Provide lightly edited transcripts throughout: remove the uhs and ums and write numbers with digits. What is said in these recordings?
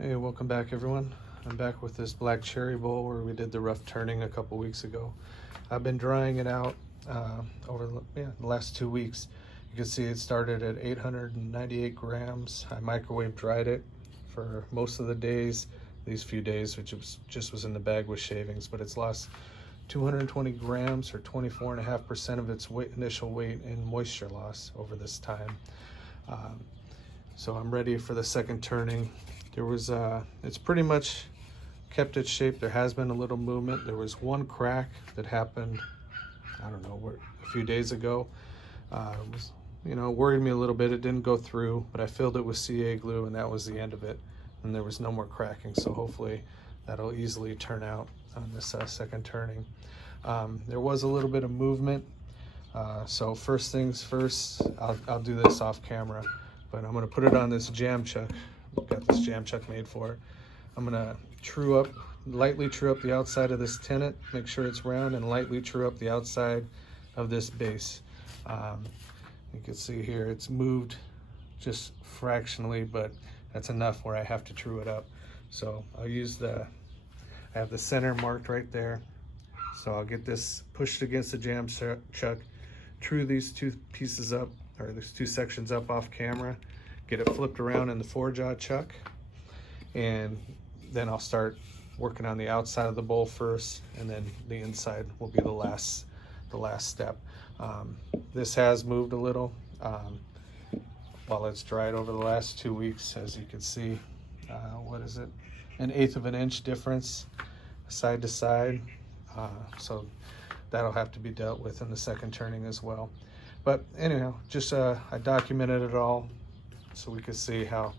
Hey, welcome back everyone. I'm back with this black cherry bowl where we did the rough turning a couple weeks ago. I've been drying it out over the last 2 weeks. You can see it started at 898 grams. I microwave dried it for most of the days, these few days, which was in the bag with shavings, but it's lost 220 grams or 24.5% of its initial weight in moisture loss over this time. So I'm ready for the second turning. It's pretty much kept its shape. There has been a little movement. There was one crack that happened, I don't know, a few days ago. Worried me a little bit. It didn't go through, but I filled it with CA glue and that was the end of it. And there was no more cracking. So hopefully that'll easily turn out on this second turning. There was a little bit of movement. So first things first, I'll do this off camera, but I'm gonna put it on this jam chuck. Got this jam chuck made for it. I'm gonna lightly true up the outside of this tenon, make sure it's round, and lightly true up the outside of this base. You can see here it's moved just fractionally, but that's enough where I have to true it up. So I'll use I have the center marked right there. So I'll get this pushed against the jam chuck, true these two pieces up, or these two sections up off camera, get it flipped around in the 4-jaw chuck, and then I'll start working on the outside of the bowl first, and then the inside will be the last step. This has moved a little while it's dried over the last 2 weeks, as you can see. What is it? 1/8 of an inch difference side to side. So that'll have to be dealt with in the second turning as well. But anyhow, just I documented it all so we could see how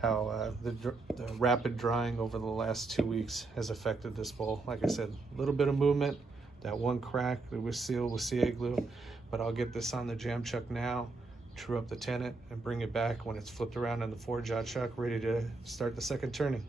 the rapid drying over the last 2 weeks has affected this bowl. Like I said, a little bit of movement, that one crack that was sealed with CA glue, but I'll get this on the jam chuck now, true up the tenon, and bring it back when it's flipped around in the 4-jaw chuck, ready to start the second turning.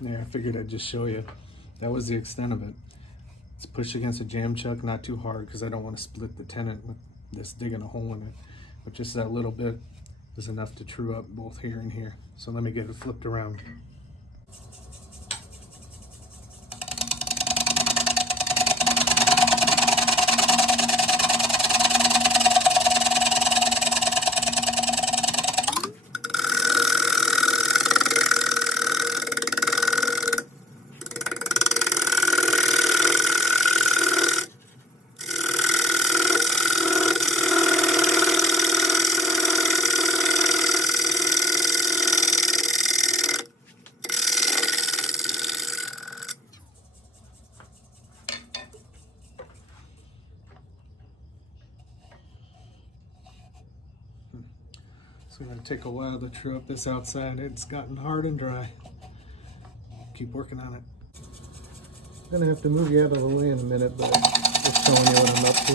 There, I figured I'd just show you. That was the extent of it. It's pushed against a jam chuck, not too hard because I don't want to split the tenon with this digging a hole in it. But just that little bit is enough to true up both here and here. So let me get it flipped around. It's going to take a while to true up this outside. It's gotten hard and dry. Keep working on it. I'm going to have to move you out of the way in a minute, but just showing you what I'm up to.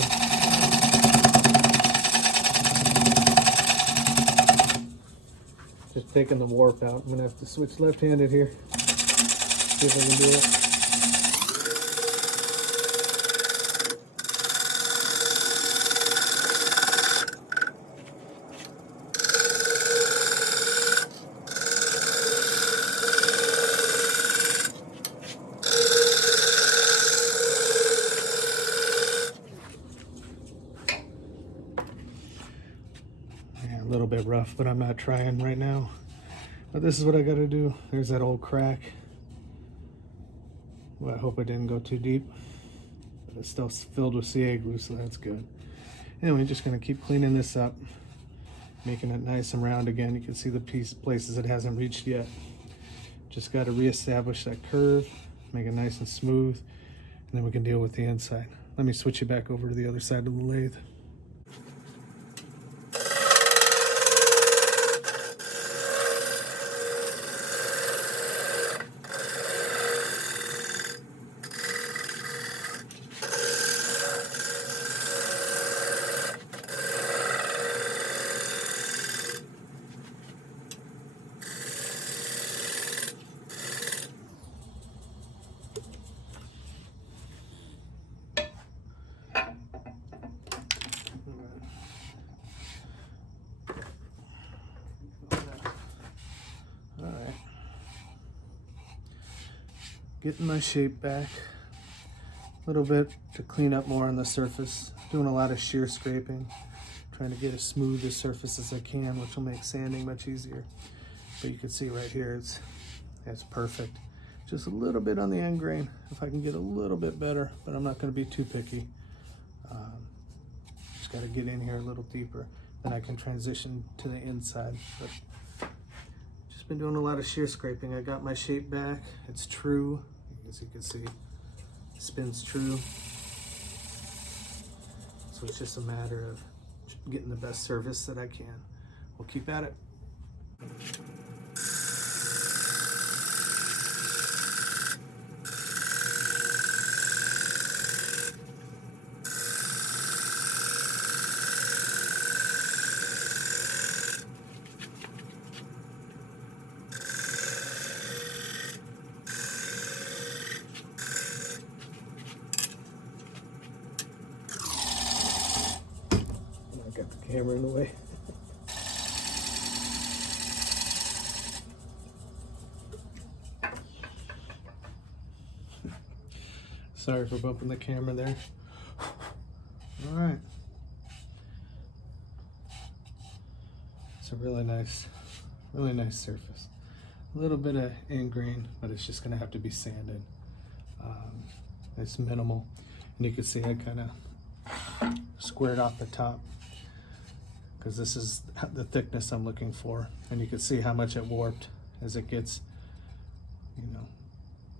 Just taking the warp out. I'm going to have to switch left-handed here. See if I can do it. A little bit rough, but I'm not trying right now. But this is what I got to do. There's that old crack. Well, I hope I didn't go too deep. But it's still filled with CA glue, so that's good. Anyway, just going to keep cleaning this up, making it nice and round again. You can see the places it hasn't reached yet. Just got to reestablish that curve, make it nice and smooth, and then we can deal with the inside. Let me switch you back over to the other side of the lathe. getting my shape back. A little bit to clean up more on the surface. Doing a lot of shear scraping. Trying to get as smooth a surface as I can, which will make sanding much easier. But you can see right here, it's perfect. Just a little bit on the end grain. If I can get a little bit better, but I'm not going to be too picky. Just got to get in here a little deeper. Then I can transition to the inside. But just been doing a lot of shear scraping. I got my shape back. It's true, as you can see. It spins true. So it's just a matter of getting the best service that I can. We'll keep at it. I got the camera in the way. Sorry for bumping the camera there. All right. It's a really nice surface. A little bit of end grain, but it's just gonna have to be sanded. It's minimal. And you can see I kind of squared off the top because this is the thickness I'm looking for. And you can see how much it warped as it gets,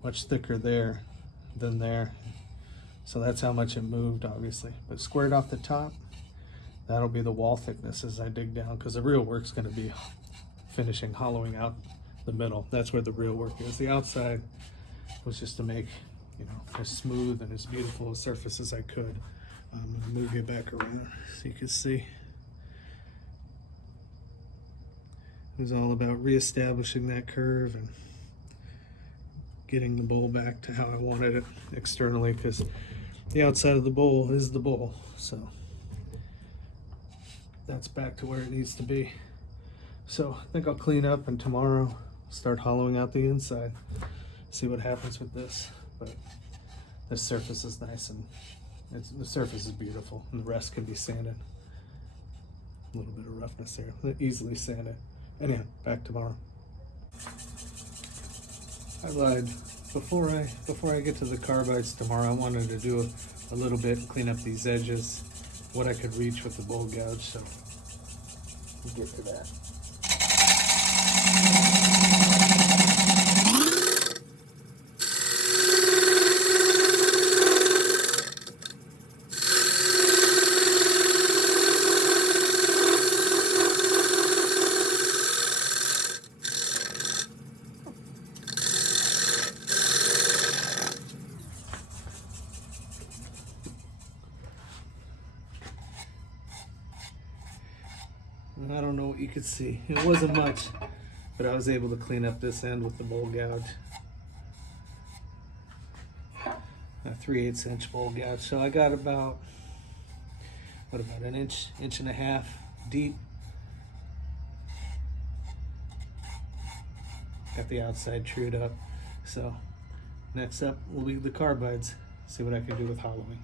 much thicker there than there. So that's how much it moved, obviously. But squared off the top, that'll be the wall thickness as I dig down, because the real work's gonna be finishing, hollowing out the middle. That's where the real work is. The outside was just to make, as smooth and as beautiful a surface as I could. I'm gonna move you back around so you can see. It was all about reestablishing that curve and getting the bowl back to how I wanted it externally, because the outside of the bowl is the bowl. So that's back to where it needs to be. So I think I'll clean up and tomorrow start hollowing out the inside. See what happens with this. But this surface is nice and the surface is beautiful, and the rest can be sanded. A little bit of roughness there, easily sanded. Anyhow, back tomorrow. I lied. Before I get to the carbides tomorrow, I wanted to do a little bit and clean up these edges, what I could reach with the bowl gouge, so we'll get to that. I don't know what you could see. It wasn't much, but I was able to clean up this end with the bowl gouge. A 3/8 inch bowl gouge. So I got about an inch and a half deep. Got the outside trued up. So next up will be the carbides. See what I can do with hollowing.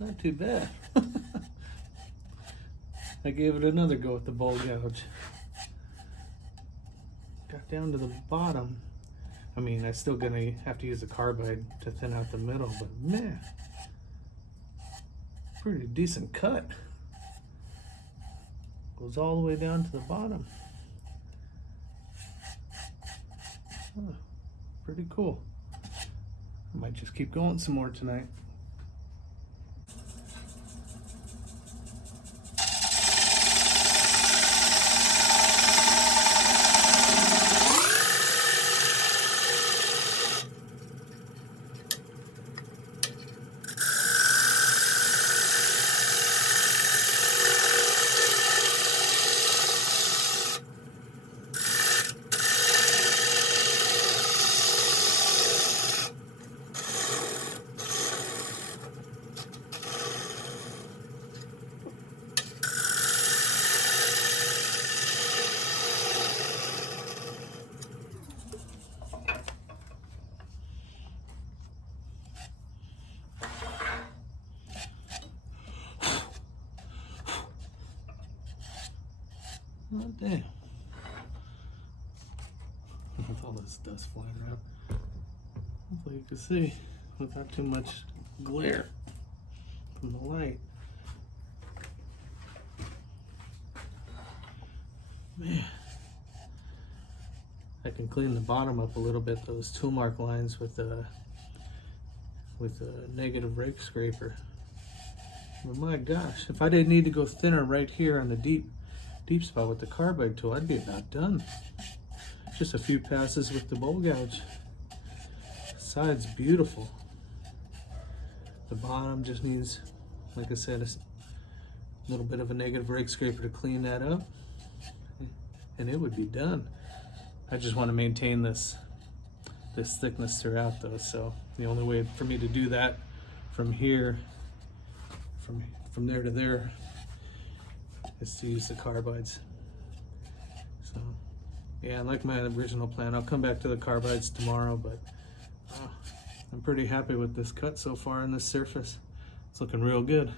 Not too bad. I gave it another go with the bowl gouge. Got down to the bottom. I mean, I'm still gonna have to use a carbide to thin out the middle, but man, pretty decent cut. Goes all the way down to the bottom. Huh, pretty cool. I might just keep going some more tonight. Oh, damn. With all this dust flying around. Hopefully you can see without too much glare from the light. Man. I can clean the bottom up a little bit, those tool mark lines with a negative rake scraper. But my gosh, if I didn't need to go thinner right here on the deep spot with the carbide tool, I'd be about done. Just a few passes with the bowl gouge. Side's beautiful. The bottom just needs, like I said, a little bit of a negative rake scraper to clean that up, and it would be done. I just want to maintain this thickness throughout though, so the only way for me to do that from here, from there to there, is to use the carbides. So yeah, like my original plan, I'll come back to the carbides tomorrow, but I'm pretty happy with this cut so far on this surface. It's looking real good.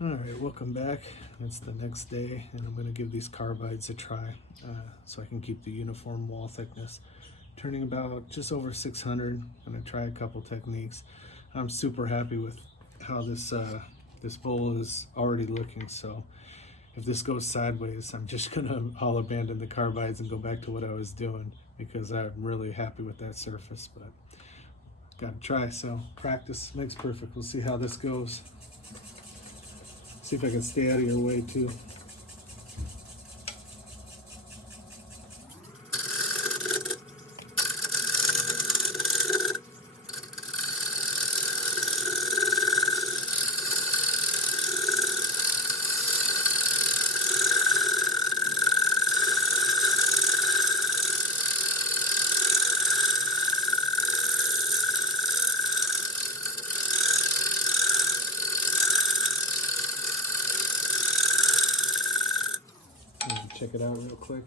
All right, welcome back. It's the next day, and I'm gonna give these carbides a try so I can keep the uniform wall thickness. Turning about just over 600. I'm gonna try a couple techniques. I'm super happy with how this bowl is already looking, so if this goes sideways, I'm just I'll abandon the carbides and go back to what I was doing, because I'm really happy with that surface. But gotta try, so practice makes perfect. We'll see how this goes. See if I can stay out of your way too. Check it out real quick.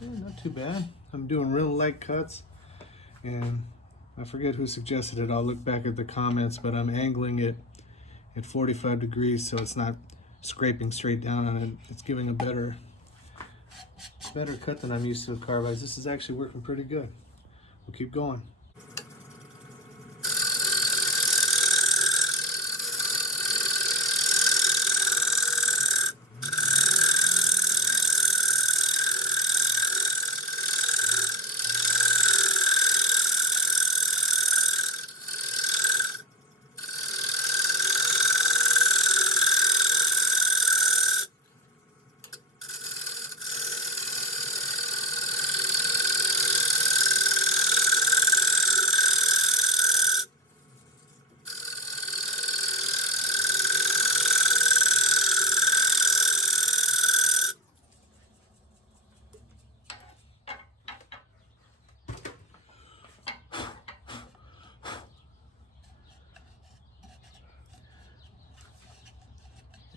Yeah, not too bad. I'm doing real light cuts, and I forget who suggested it. I'll look back at the comments, but I'm angling it at 45 degrees so it's not scraping straight down on it. It's giving a better cut than I'm used to with carbides. This is actually working pretty good. We'll keep going.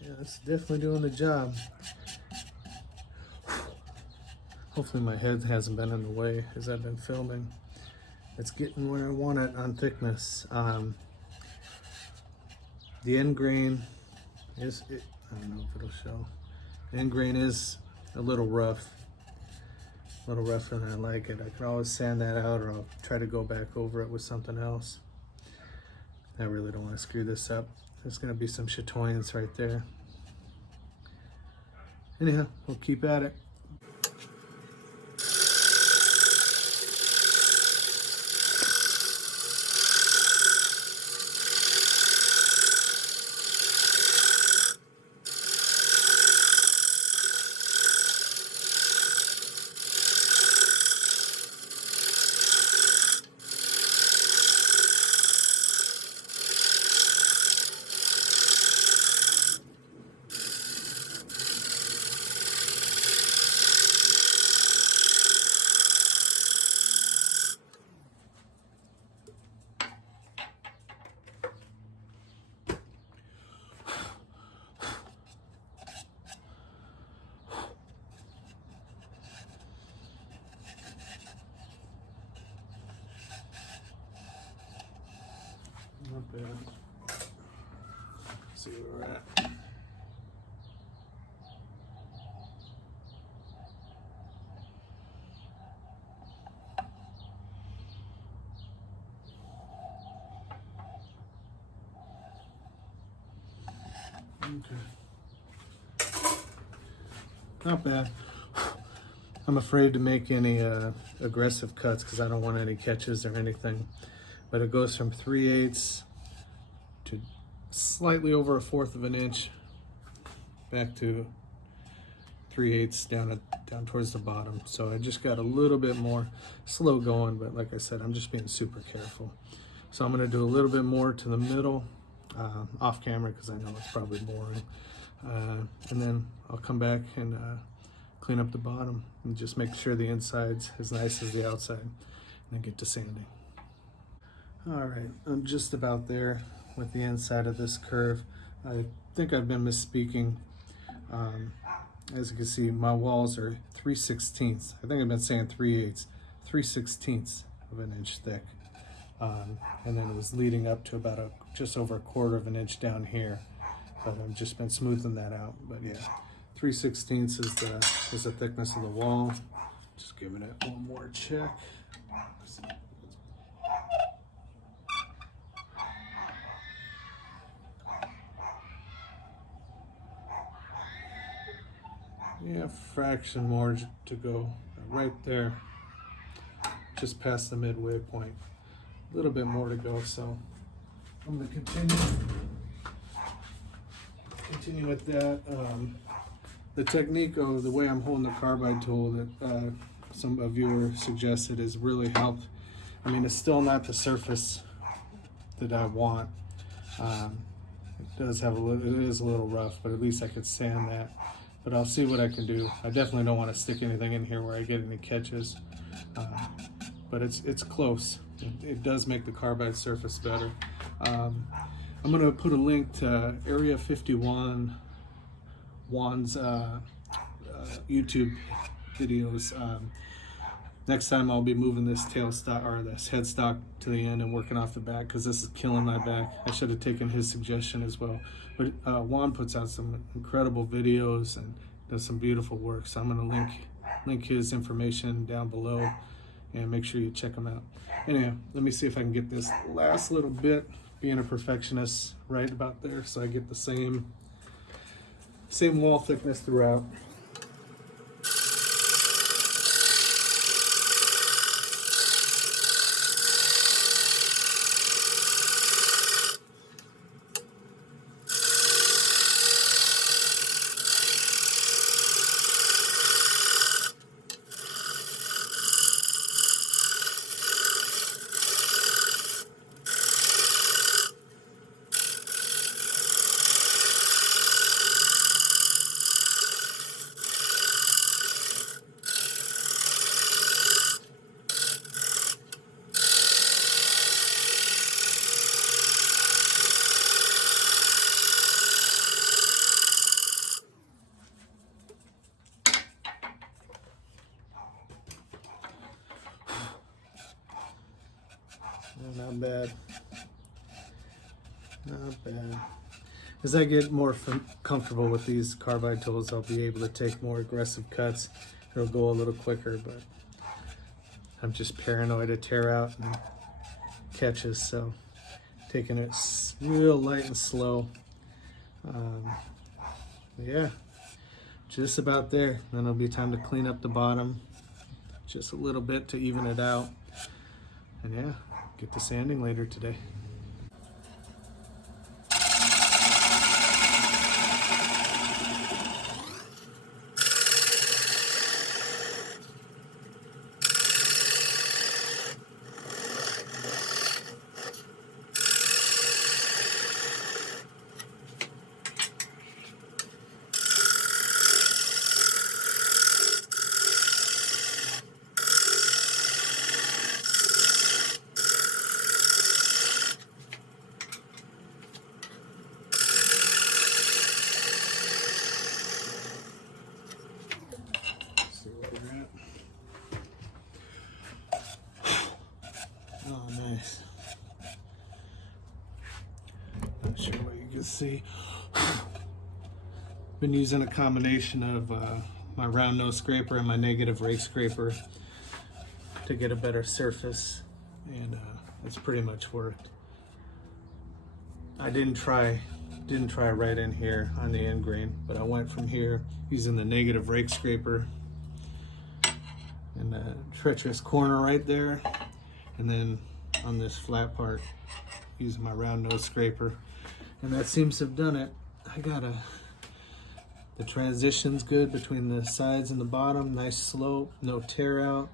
Yeah, it's definitely doing the job. Hopefully my head hasn't been in the way as I've been filming. it's getting where I want it on thickness. The end grain is, I don't know if it'll show. The end grain is a little rough. A little rougher than I like it. I can always sand that out, or I'll try to go back over it with something else. I really don't want to screw this up. There's going to be some chatoyance right there. Anyhow, we'll keep at it. Not bad. Let's see where we're at. Okay. Not bad. I'm afraid to make any aggressive cuts because I don't want any catches or anything. But it goes from 3/8 to slightly over 1/4 of an inch back to 3/8 down towards the bottom. So I just got a little bit more slow going, but like I said, I'm just being super careful. So I'm going to do a little bit more to the middle off camera because I know it's probably boring. And then I'll come back and clean up the bottom and just make sure the inside's as nice as the outside, and then get to sanding. All right, I'm just about there with the inside of this curve. I think I've been misspeaking. As you can see, my walls are 3/16. I think I've been saying 3/8, 3/16 of an inch thick. And then it was leading up to about just over 1/4 of an inch down here. But I've just been smoothing that out. But yeah, 3/16 is the thickness of the wall. Just giving it one more check. Yeah, fraction more to go right there, just past the midway point. A little bit more to go, so I'm going to continue with that. The technique of the way I'm holding the carbide tool that a viewer suggested has really helped. I mean, it's still not the surface that I want. It does have it is a little rough, but at least I could sand that. But I'll see what I can do. I definitely don't want to stick anything in here where I get any catches. But it's close. It does make the carbide surface better. I'm going to put a link to Area 51 Juan's YouTube videos. Next time I'll be moving this tailstock or this headstock to the end and working off the back because this is killing my back. I should have taken his suggestion as well. But Juan puts out some incredible videos and does some beautiful work. So I'm going to link his information down below and make sure you check him out. Anyway, let me see if I can get this last little bit, being a perfectionist, right about there, so I get the same wall thickness throughout. bad. Not bad. As I get more comfortable with these carbide tools, I'll be able to take more aggressive cuts. It'll go a little quicker, but I'm just paranoid to tear out and catches, so taking it real light and slow. Yeah, just about there. Then it'll be time to clean up the bottom just a little bit to even it out. And yeah, get to sanding later today. Oh, nice. Not sure what you can see. Been using a combination of my round nose scraper and my negative rake scraper to get a better surface, and it's pretty much worked. I didn't try right in here on the end grain, but I went from here using the negative rake scraper and the treacherous corner right there, and then on this flat part using my round nose scraper, and that seems to have done it. The transition's good between the sides and the bottom, nice slope, no tear out.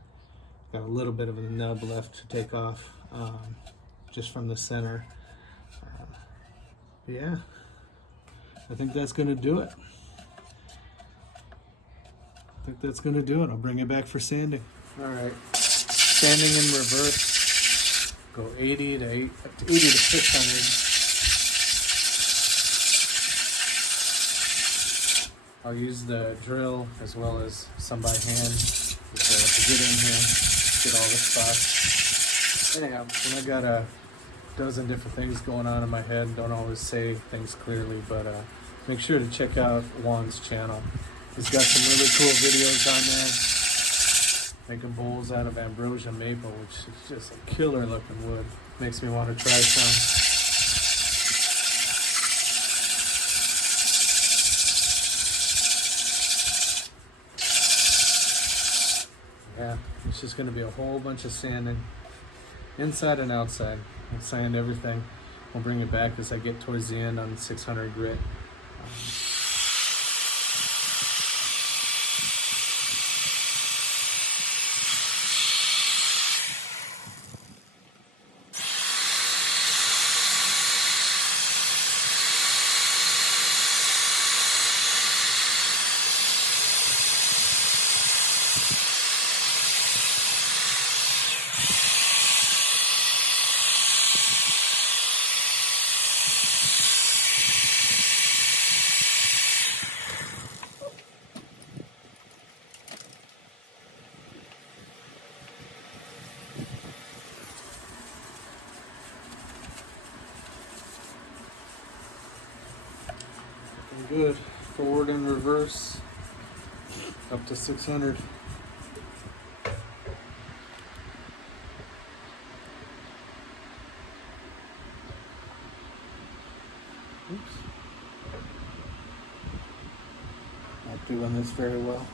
Got a little bit of a nub left to take off just from the center. Yeah, I think that's gonna do it. I'll bring it back for sanding. All right, sanding in reverse. Go 80 to 600. I'll use the drill as well as some by hand to get in here, get all the spots. Anyhow, when I got a dozen different things going on in my head, don't always say things clearly, but make sure to check out Juan's channel. He's got some really cool videos on there, making bowls out of ambrosia maple, which is just a killer looking wood. Makes me want to try some. Yeah, it's just going to be a whole bunch of sanding, inside and outside. I'll sand everything. I'll bring it back as I get towards the end on 600 grit. Good. Forward and reverse up to 600. Oops. Not doing this very well.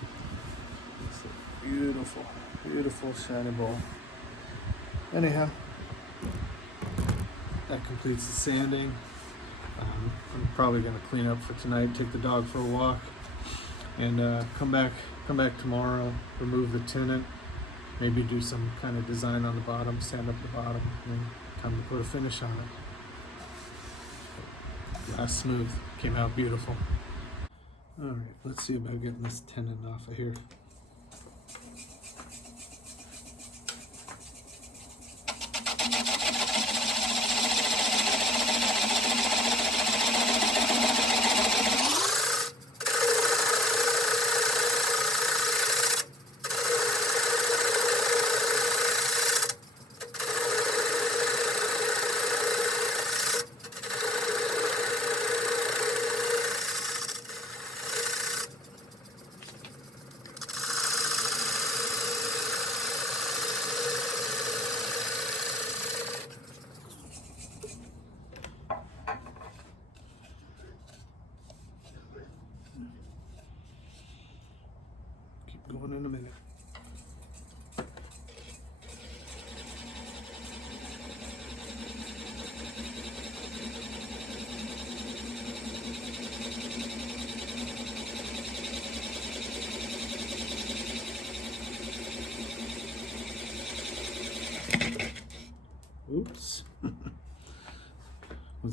It's a beautiful, beautiful shiny bowl. Anyhow, that completes the sanding. I'm probably going to clean up for tonight, take the dog for a walk, and come back tomorrow, remove the tenon, maybe do some kind of design on the bottom, sand up the bottom, and then time to put a finish on it. Last smooth, came out beautiful. All right, let's see about getting this tenon off of here.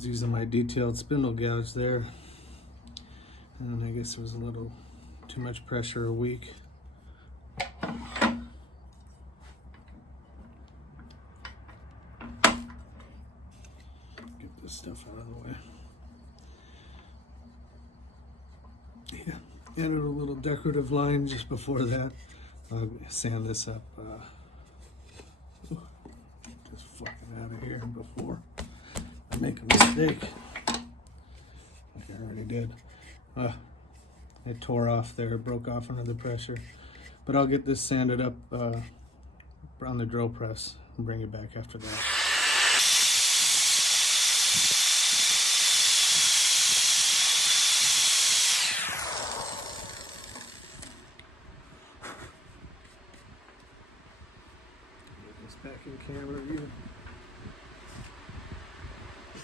was using my detailed spindle gouge there, and I guess there was a little too much pressure or weak. Get this stuff out of the way. Yeah, added a little decorative line just before that. I'll sand this up. Just fucking out of here before I make a mistake. Like I already did. It tore off there, broke off under the pressure. But I'll get this sanded up on the drill press and bring it back after that. Back in camera view.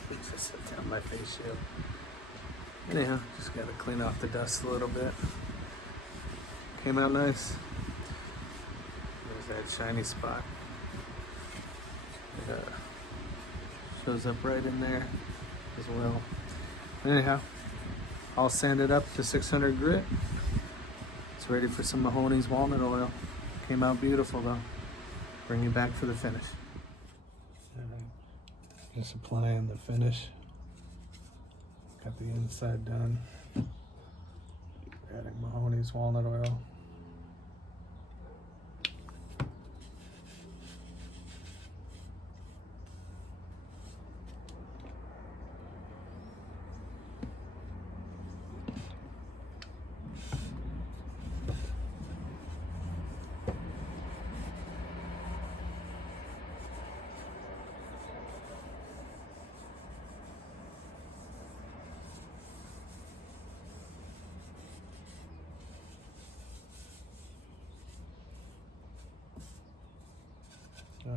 Just set down my face shield. Anyhow, just gotta clean off the dust a little bit. Came out nice. There's that shiny spot. It shows up right in there as well. Anyhow, all sanded up to 600 grit. It's ready for some Mahoney's walnut oil. Came out beautiful though. Bring you back for the finish. Just applying the finish. Got the inside done. Adding Mahoney's walnut oil.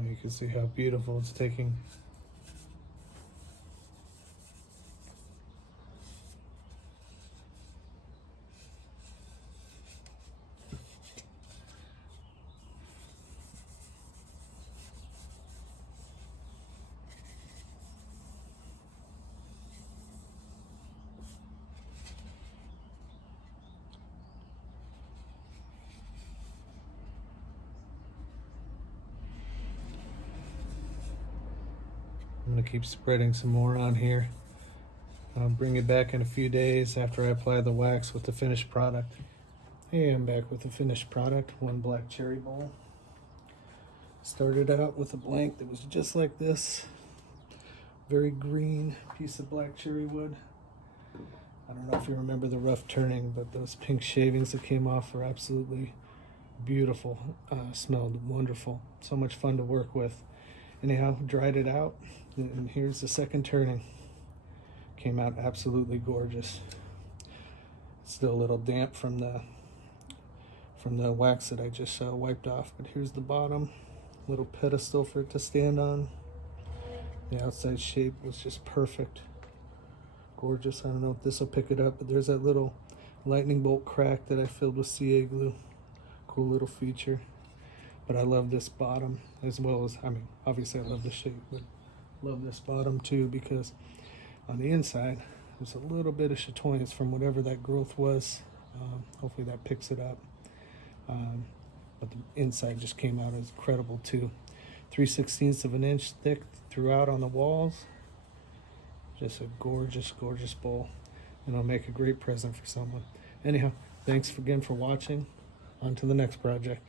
You can see how beautiful it's taking. I'm going to keep spreading some more on here. I'll bring it back in a few days after I apply the wax with the finished product. Hey, I'm back with the finished product, one black cherry bowl. Started out with a blank that was just like this. Very green piece of black cherry wood. I don't know if you remember the rough turning, but those pink shavings that came off were absolutely beautiful. Smelled wonderful. So much fun to work with. Anyhow, dried it out, and here's the second turning. Came out absolutely gorgeous. Still a little damp from the wax that I just wiped off, but here's the bottom. Little pedestal for it to stand on. The outside shape was just perfect. Gorgeous. I don't know if this will pick it up, but there's that little lightning bolt crack that I filled with CA glue. Cool little feature. But I love this bottom as well as, I mean, obviously I love the shape, but love this bottom too, because on the inside, there's a little bit of chatoyance from whatever that growth was. Hopefully that picks it up. But the inside just came out as incredible too. 3/16 of an inch thick throughout on the walls. Just a gorgeous, gorgeous bowl. And it'll make a great present for someone. Anyhow, thanks again for watching. On to the next project.